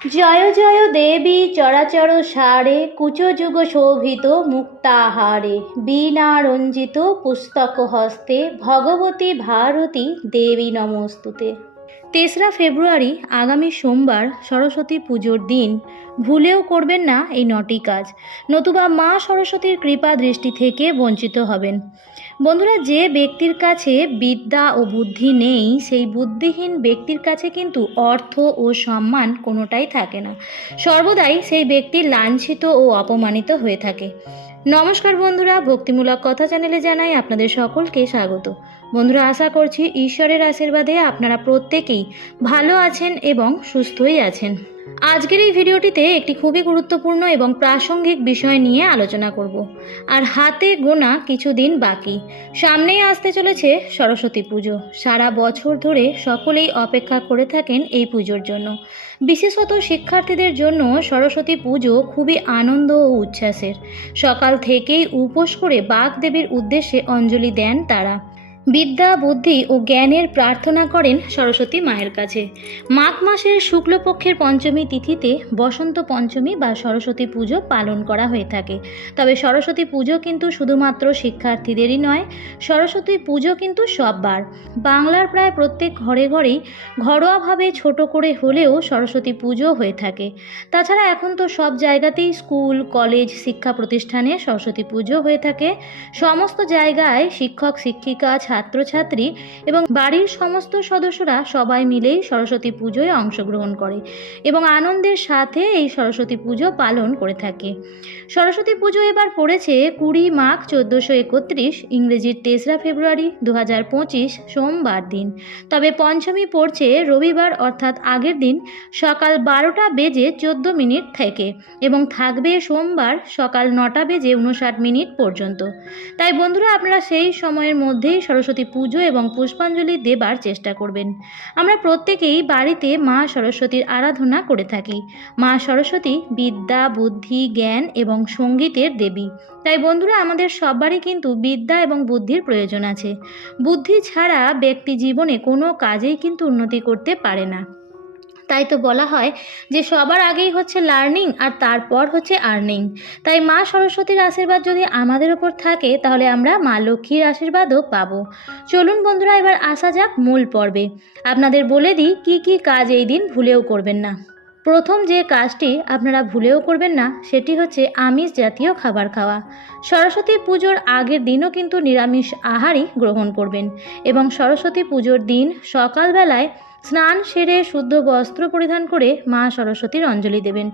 জয় জয় দেবী চরাচর সারে কুচযুগ শোভিত মুক্তাহারে। বীণা রঞ্জিত পুস্তক হস্তে, ভগবতী ভারতী দেবী নমস্তুতে। তেসরা ফেব্রুয়ারি, আগামী সোমবার সরস্বতী পুজোর দিন। ভুলেও করবেন না এই নটি কাজ। নতুবা মা সরস্বতীর কৃপা দৃষ্টি থেকে বঞ্চিত হবেন। বন্ধুরা, যে ব্যক্তির কাছে বিদ্যা ও বুদ্ধি নেই, সেই বুদ্ধিহীন ব্যক্তির কাছে কিন্তু অর্থ ও সম্মান কোনোটাই থাকে না। সর্বদাই সেই ব্যক্তি লাঞ্ছিত ও অপমানিত হয়ে থাকে। নমস্কার বন্ধুরা, ভক্তিমূলক কথা চ্যানেলে জানাই আপনাদের সকলকে স্বাগত। বন্ধুরা, আশা করছি ঈশ্বরের আশীর্বাদে আপনারা প্রত্যেকেই ভালো আছেন এবং সুস্থই আছেন। আজকের এই ভিডিওটিতে একটি খুবই গুরুত্বপূর্ণ এবং প্রাসঙ্গিক বিষয় নিয়ে আলোচনা করব। আর হাতে গোনা কিছুদিন বাকি। সামনেই আসতে চলেছে সরস্বতী পুজো। সারা বছর ধরে সকলেই অপেক্ষা করে থাকেন এই পুজোর জন্য। বিশেষত শিক্ষার্থীদের জন্য সরস্বতী পুজো খুবই আনন্দ ও উচ্ছ্বাসের। সকাল থেকেই উপোস করে বাগদেবীর উদ্দেশ্যে অঞ্জলি দেন তারা। বিদ্যা, বুদ্ধি ও জ্ঞানের প্রার্থনা করেন সরস্বতী মায়ের কাছে। মাঘ মাসের শুক্লপক্ষের পঞ্চমী তিথিতে বসন্ত পঞ্চমী বা সরস্বতী পুজো পালন করা হয়ে থাকে। তবে সরস্বতী পুজো কিন্তু শুধুমাত্র শিক্ষার্থীদেরই নয়, সরস্বতী পুজো কিন্তু সববার। বাংলার প্রায় প্রত্যেক ঘরে ঘরেই ঘরোয়াভাবে ছোট করে হলেও সরস্বতী পুজো হয়ে থাকে। তাছাড়া এখন তো সব জায়গাতেই স্কুল, কলেজ, শিক্ষা প্রতিষ্ঠানে সরস্বতী পুজো হয়ে থাকে। সমস্ত জায়গায় শিক্ষক, শিক্ষিকা ছাত্রছাত্রী এবং বাড়ির সমস্ত সদস্যরা সবাই মিলেই সরস্বতী পুজোয় অংশগ্রহণ করে এবং আনন্দের সাথে এই সরস্বতী পুজো পালন করে থাকে। সরস্বতী পুজো এবার পড়েছে কুড়ি মাঘ চোদ্দোশো একত্রিশ ইংরেজির তেসরা ফেব্রুয়ারি দু হাজার পঁচিশ সোমবার দিন। তবে পঞ্চমী পড়ছে রবিবার অর্থাৎ আগের দিন সকাল বারোটা বেজে চোদ্দ মিনিট থেকে এবং থাকবে সোমবার সকাল নটা বেজে উনষাট মিনিট পর্যন্ত। তাই বন্ধুরা আপনারা সেই সময়ের মধ্যেই সরস্বতী পুজো এবং পুষ্পাঞ্জলি দেবার চেষ্টা করবেন। আমরা প্রত্যেকেই বাড়িতে মা সরস্বতীর আরাধনা করে থাকি। মা সরস্বতী বিদ্যা, বুদ্ধি, জ্ঞান এবং সঙ্গীতের দেবী। তাই বন্ধুরা, আমাদের সবারই কিন্তু বিদ্যা এবং বুদ্ধির প্রয়োজন আছে। বুদ্ধি ছাড়া ব্যক্তি জীবনে কোনো কাজেই কিন্তু উন্নতি করতে পারে না। তাই তো বলা হয় যে সবার আগেই হচ্ছে লার্নিং আর তারপর হচ্ছে আর্নিং তাই মা সরস্বতীর আশীর্বাদ যদি আমাদের ওপর থাকে, তাহলে আমরা মা লক্ষ্মীর আশীর্বাদও পাবো। চলুন বন্ধুরা, এবার আসা যাক মূল পর্বে। আপনাদের বলে দিই, কি কি কাজ এই দিন ভুলেও করবেন না। প্রথম যে কাজটি আপনারা ভুলেও করবেন না, সেটি হচ্ছে আমিষ জাতীয় খাবার খাওয়া। সরস্বতী পুজোর আগের দিনও কিন্তু নিরামিষ আহারই গ্রহণ করবেন এবং সরস্বতী পুজোর দিন সকালবেলায় স্নান সেরে শুদ্ধ বস্ত্র পরিধান করে মা সরস্বতীর অঞ্জলি দেবেন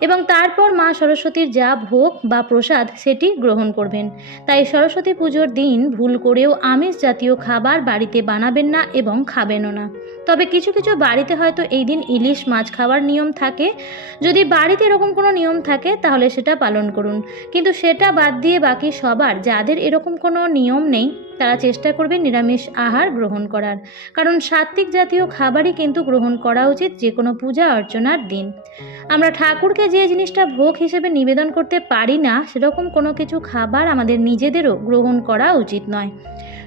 এবং তারপর মা সরস্বতীর যা ভোগ বা প্রসাদ সেটি গ্রহণ করবেন। তাই সরস্বতী পুজোর দিন ভুল করেও আমিষ জাতীয় খাবার বাড়িতে বানাবেন না এবং খাবেনও না। তবে কিছু কিছু বাড়িতে হয়তো এই দিন ইলিশ মাছ খাওয়ার নিয়ম থাকে। যদি বাড়িতে এরকম কোনো নিয়ম থাকে, তাহলে সেটা পালন করুন। কিন্তু সেটা বাদ দিয়ে বাকি সবার, যাদের এরকম কোনো নিয়ম নেই তারা চেষ্টা করবে নিরামিষ আহার গ্রহণ করার। কারণ সাত্ত্বিক জাতীয় খাবারই কিন্তু গ্রহণ করা উচিত যে কোনো পূজা অর্চনার দিন। আমরা ঠাকুরকে যে জিনিসটা ভোগ হিসেবে নিবেদন করতে পারি না, সেরকম কোনো কিছু খাবার আমাদের নিজেদেরও গ্রহণ করা উচিত নয়।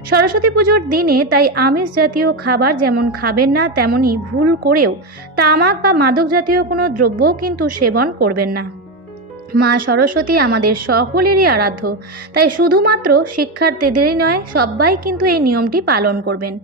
সরস্বতী পুজোর দিনে তাই আমিষ জাতীয় খাবার যেমন খাবেন না তেমনই ভুল করেও তামাক বা মাদক জাতীয় কোনো দ্রব্যও কিন্তু সেবন করবেন না। মা সরস্বতী আমাদের সকলেরই আরাধ্য। তাই শুধুমাত্র শিক্ষার্থীদেরই নয় সবাই কিন্তু এই নিয়মটি পালন করবেন।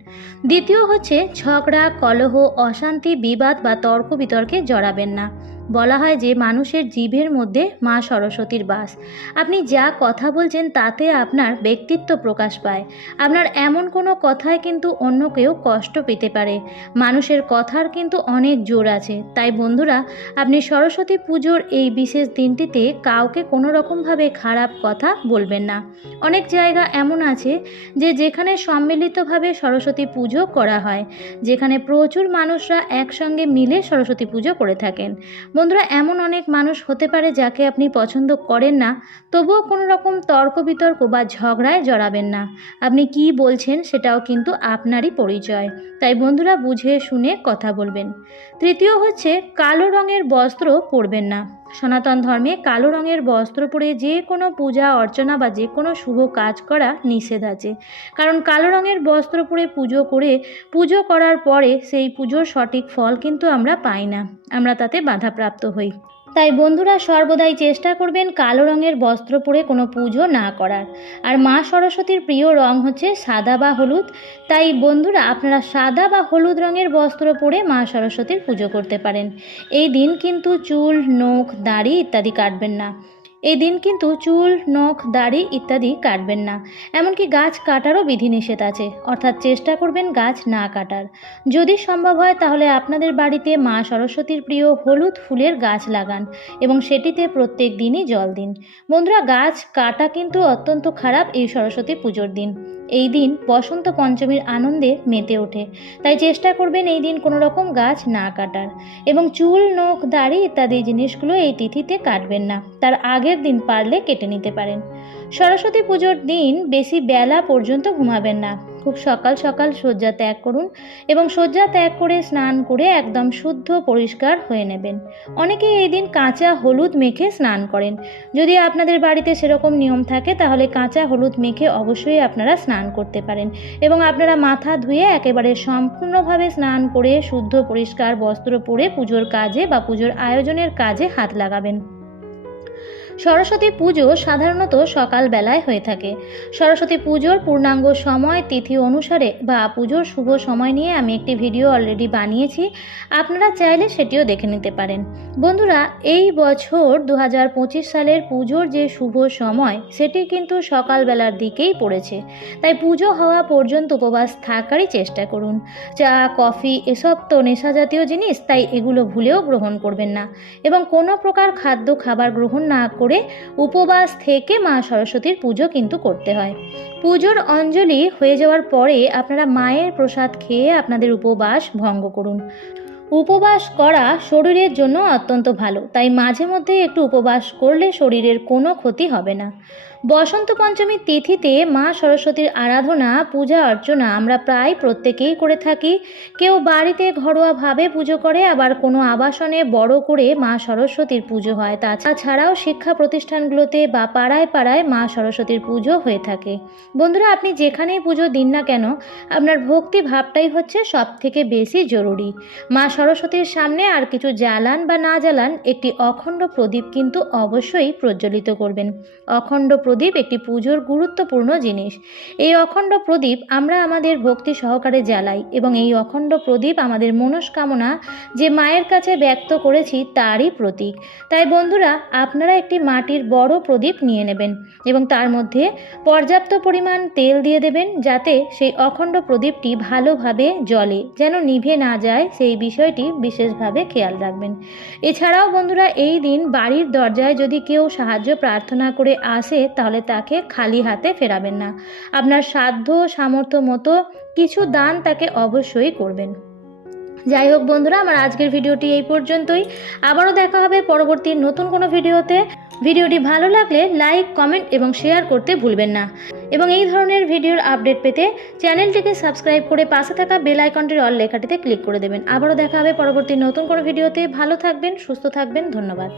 দ্বিতীয় হচ্ছে, ঝগড়া, কলহ, অশান্তি, বিবাদ বা তর্ক বিতর্কে জড়াবেন না। বলা হয় যে মানুষের জীবের মধ্যে মা সরস্বতীর বাস। আপনি যা কথা বলছেন তাতে আপনার ব্যক্তিত্ব প্রকাশ পায়। আপনার এমন কোনো কথায় কিন্তু অন্য কেউ কষ্ট পেতে পারে। মানুষের কথার কিন্তু অনেক জোর আছে। তাই বন্ধুরা, আপনি সরস্বতী পুজোর এই বিশেষ দিনটিতে কাউকে কোনো রকমভাবে খারাপ কথা বলবেন না। অনেক জায়গা এমন আছে যে যেখানে সম্মিলিতভাবে সরস্বতী পুজো করা হয়। যেখানে প্রচুর মানুষরা একসঙ্গে মিলে সরস্বতী পুজো করে থাকেন। বন্ধুরা, এমন অনেক মানুষ হতে পারে যাকে আপনি পছন্দ করেন না, তবুও কোনো রকম তর্ক বিতর্ক বা ঝগড়ায় জড়াবেন না। আপনি কি বলছেন সেটাও কিন্তু আপনারই পরিচয়। তাই বন্ধুরা, বুঝে শুনে কথা বলবেন। তৃতীয় হচ্ছে, কালো রঙের বস্ত্র পরবেন না। সনাতন ধর্মে কালো রঙের বস্ত্র পরে যে কোনো পূজা, অর্চনা বা যে কোনো শুভ কাজ করা নিষেধ আছে। কারণ কালো রঙের বস্ত্র পরে পুজো করে, পুজো করার পরে সেই পুজোর সঠিক ফল কিন্তু আমরা পাই না। আমরা তাতে বাধাপ্রাপ্ত হই। তাই বন্ধুরা সর্বদাই চেষ্টা করবেন কালো রঙের বস্ত্র পরে কোনো পুজো না করার। আর মা সরস্বতীর প্রিয় রং হচ্ছে সাদা বা হলুদ। তাই বন্ধুরা আপনারা সাদা বা হলুদ রঙের বস্ত্র পরে মা সরস্বতীর পুজো করতে পারেন। এই দিন কিন্তু চুল, নখ, দাড়ি ইত্যাদি কাটবেন না। এই দিন কিন্তু চুল, নখ, দাড়ি ইত্যাদি কাটবেন না। এমনকি গাছ কাটারও বিধিনিষেধ আছে। অর্থাৎ চেষ্টা করবেন গাছ না কাটার। যদি সম্ভব হয় তাহলে আপনাদের বাড়িতে মা সরস্বতীর প্রিয় হলুদ ফুলের গাছ লাগান এবং সেটিতে প্রত্যেক দিনই জল দিন। বন্ধুরা, গাছ কাটা কিন্তু অত্যন্ত খারাপ এই সরস্বতী পুজোর দিন। এই দিন বসন্ত পঞ্চমীর আনন্দে মেতে ওঠে। তাই চেষ্টা করবেন এই দিন কোনো রকম গাছ না কাটার এবং চুল, নখ, দাড়ি ইত্যাদি জিনিসগুলো এই তিথিতে কাটবেন না। তার আগের দিন পারলে কেটে নিতে পারেন। সরস্বতী পুজোর দিন বেশি বেলা পর্যন্ত ঘুমাবেন না। খুব সকাল সকাল শয্যা ত্যাগ করুন এবং শয্যা ত্যাগ করে স্নান করে একদম শুদ্ধ, পরিষ্কার হয়ে নেবেন। অনেকে এই দিন কাঁচা হলুদ মেখে স্নান করেন। যদি আপনাদের বাড়িতে সেরকম নিয়ম থাকে, তাহলে কাঁচা হলুদ মেখে অবশ্যই আপনারা স্নান করতে পারেন এবং আপনারা মাথা ধুয়ে একেবারে সম্পূর্ণভাবে স্নান করে শুদ্ধ, পরিষ্কার বস্ত্র পরে পুজোর কাজে বা পুজোর আয়োজনের কাজে হাত লাগাবেন। সরস্বতী পুজো সাধারণত সকালবেলায় হয়ে থাকে। সরস্বতী পুজোর পূর্ণাঙ্গ সময়, তিথি অনুসারে বা পুজোর শুভ সময় নিয়ে আমি একটি ভিডিও অলরেডি বানিয়েছি। আপনারা চাইলে সেটিও দেখে নিতে পারেন। বন্ধুরা, এই বছর দু হাজার পঁচিশ সালের পুজোর যে শুভ সময়, সেটি কিন্তু সকালবেলার দিকেই পড়েছে। তাই পুজো হওয়া পর্যন্ত উপবাস থাকারই চেষ্টা করুন। চা, কফি এসব তো নেশা জাতীয় জিনিস, তাই এগুলো ভুলেও গ্রহণ করবেন না। এবং কোনো প্রকার খাদ্য খাবার গ্রহণ না করে উপবাস থেকে মা সরস্বতীর পুজো কিন্তু করতে হয়। পুজোর অঞ্জলি হয়ে যাওয়ার পরে আপনারা মায়ের প্রসাদ খেয়ে আপনাদের উপবাস ভঙ্গ করুন। উপবাস করা শরীরের জন্য অত্যন্ত ভালো, তাই মাঝে মধ্যে একটু উপবাস করলে শরীরের কোনো ক্ষতি হবে না। বসন্ত পঞ্চমীর তিথিতে মা সরস্বতীর আরাধনা, পূজা, অর্চনা আমরা প্রায় প্রত্যেকেই করে থাকি। কেউ বাড়িতে ঘরোয়াভাবে পুজো করে, আবার কোনো আবাসনে বড় করে মা সরস্বতীর পুজো হয়। তাছাড়াও শিক্ষা প্রতিষ্ঠানগুলোতে বা পাড়ায় পাড়ায় মা সরস্বতীর পুজো হয়ে থাকে। বন্ধুরা, আপনি যেখানেই পুজো দিন না কেন, আপনার ভক্তি ভাবটাই হচ্ছে সব থেকে বেশি জরুরি। মা সরস্বতীর সামনে আর কিছু জ্বালান বা না জ্বালান একটি অখণ্ড প্রদীপ কিন্তু অবশ্যই প্রজ্বলিত করবেন। অখণ্ড প্রদীপ একটি পুজোর গুরুত্বপূর্ণ জিনিস। এই অখণ্ড প্রদীপ আমরা আমাদের ভক্তি সহকারে জ্বালাই এবং এই অখণ্ড প্রদীপ আমাদের মনস্কামনা যে মায়ের কাছে ব্যক্ত করেছি তারই প্রতীক। তাই বন্ধুরা, আপনারা একটি মাটির বড় প্রদীপ নিয়ে নেবেন এবং তার মধ্যে পর্যাপ্ত পরিমাণ তেল দিয়ে দেবেন যাতে সেই অখণ্ড প্রদীপটি ভালোভাবে জ্বলে, যেন নিভে না যায় সেই বিষয়টি বিশেষভাবে খেয়াল রাখবেন। এছাড়াও বন্ধুরা, এই দিন বাড়ির দরজায় যদি কেউ সাহায্য প্রার্থনা করে আসে তাহলে তাকে খালি হাতে ফেরাবেন না। আপনার সাধ্য সামর্থ্য মতো কিছু দান তাকে অবশ্যই করবেন। যাই হোক বন্ধুরা, আমার আজকের ভিডিওটি এই পর্যন্তই। আবারও দেখা হবে পরবর্তী নতুন কোনো ভিডিওতে। ভিডিওটি ভালো লাগলে লাইক, কমেন্ট এবং শেয়ার করতে ভুলবেন না। এবং এই ধরনের ভিডিওর আপডেট পেতে চ্যানেলটিকে সাবস্ক্রাইব করে পাশে থাকা বেল আইকনটির অল লেখাটিতে ক্লিক করে দেবেন। আবারও দেখা হবে পরবর্তী নতুন কোনো ভিডিওতে। ভালো থাকবেন, সুস্থ থাকবেন, ধন্যবাদ।